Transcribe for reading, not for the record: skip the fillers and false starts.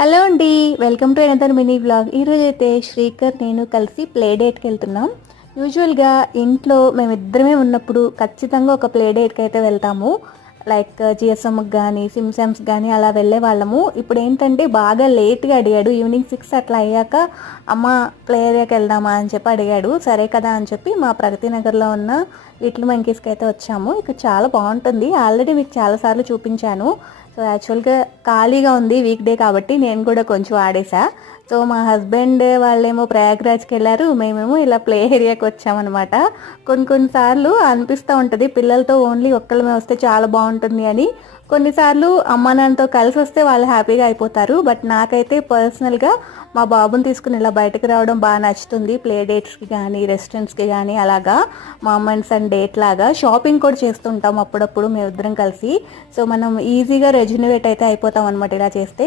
Hello అండి. Welcome to another mini vlog. ఈరోజైతే శ్రీకర్ నేను కలిసి ప్లే డేట్కి వెళ్తున్నాం. యూజువల్గా ఇంట్లో మేమిద్దరమే ఉన్నప్పుడు ఖచ్చితంగా ఒక ప్లే డేట్కి అయితే వెళ్తాము. లైక్ జిఎస్ఎంకి కానీ సిమ్సమ్స్ కానీ అలా వెళ్ళే వాళ్ళము. ఇప్పుడు ఏంటంటే బాగా లేట్గా అడిగాడు. ఈవినింగ్ 6 అట్లా అయ్యాక అమ్మ ప్లే ఏరియాకి వెళ్దామా అని చెప్పి అడిగాడు. సరే కదా అని చెప్పి మా ప్రగతి నగర్లో ఉన్న లిటిల్ మంకీస్కి అయితే వచ్చాము. ఇక్కడ చాలా బాగుంటుంది. ఆల్రెడీ మీకు చాలాసార్లు చూపించాను. సో యాక్చువల్గా ఖాళీగా ఉంది వీక్ డే కాబట్టి నేను కూడా కొంచెం ఆడేసా. సో మా హస్బెండ్ వాళ్ళేమో ప్రయాగ్రాజ్కి వెళ్ళారు, మేమేమో ఇలా ప్లే ఏరియాకి వచ్చామన్నమాట. కొన్నిసార్లు అనిపిస్తూ ఉంటుంది పిల్లలతో ఓన్లీ ఒక్కళ్ళమే వస్తే చాలా బాగుంటుంది అని. కొన్నిసార్లు అమ్మ నాన్నతో కలిసి వస్తే వాళ్ళు హ్యాపీగా అయిపోతారు. బట్ నాకైతే పర్సనల్గా మా బాబుని తీసుకుని ఇలా బయటకు రావడం బాగా నచ్చుతుంది. ప్లే డేట్స్కి కానీ రెస్టారెంట్స్కి కానీ అలాగా మామెంట్స్ అండ్ డేట్ లాగా షాపింగ్ కూడా చేస్తుంటాం అప్పుడప్పుడు మేమిద్దరం కలిసి. సో మనం ఈజీగా రెజ్యునేట్ అయితే అయిపోతాం అనమాట ఇలా చేస్తే.